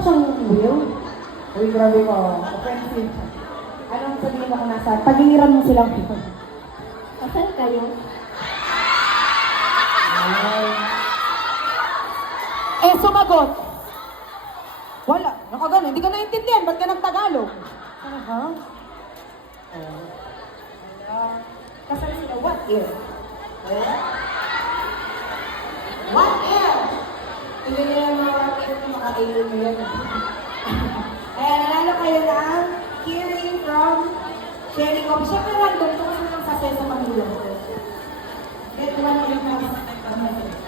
mo siyang will? Uy, grabe ko. Offensive. Anong sabihin mo kung nasa? Pagiliran mo silang people. Asan kayo? Eh, sumagot. Wala. Nakagano. Hindi ka naintindihan. Ba't ka nagtagalog? Ha? Kasal sila. What if? What if? Hindi nila mga what if na maka-alien mo yan. Ayan, nanalo kayo ng hearing from Sherry Coffee. Siyempre random. Ito kasi lang sa sesa Pangulong. Get one in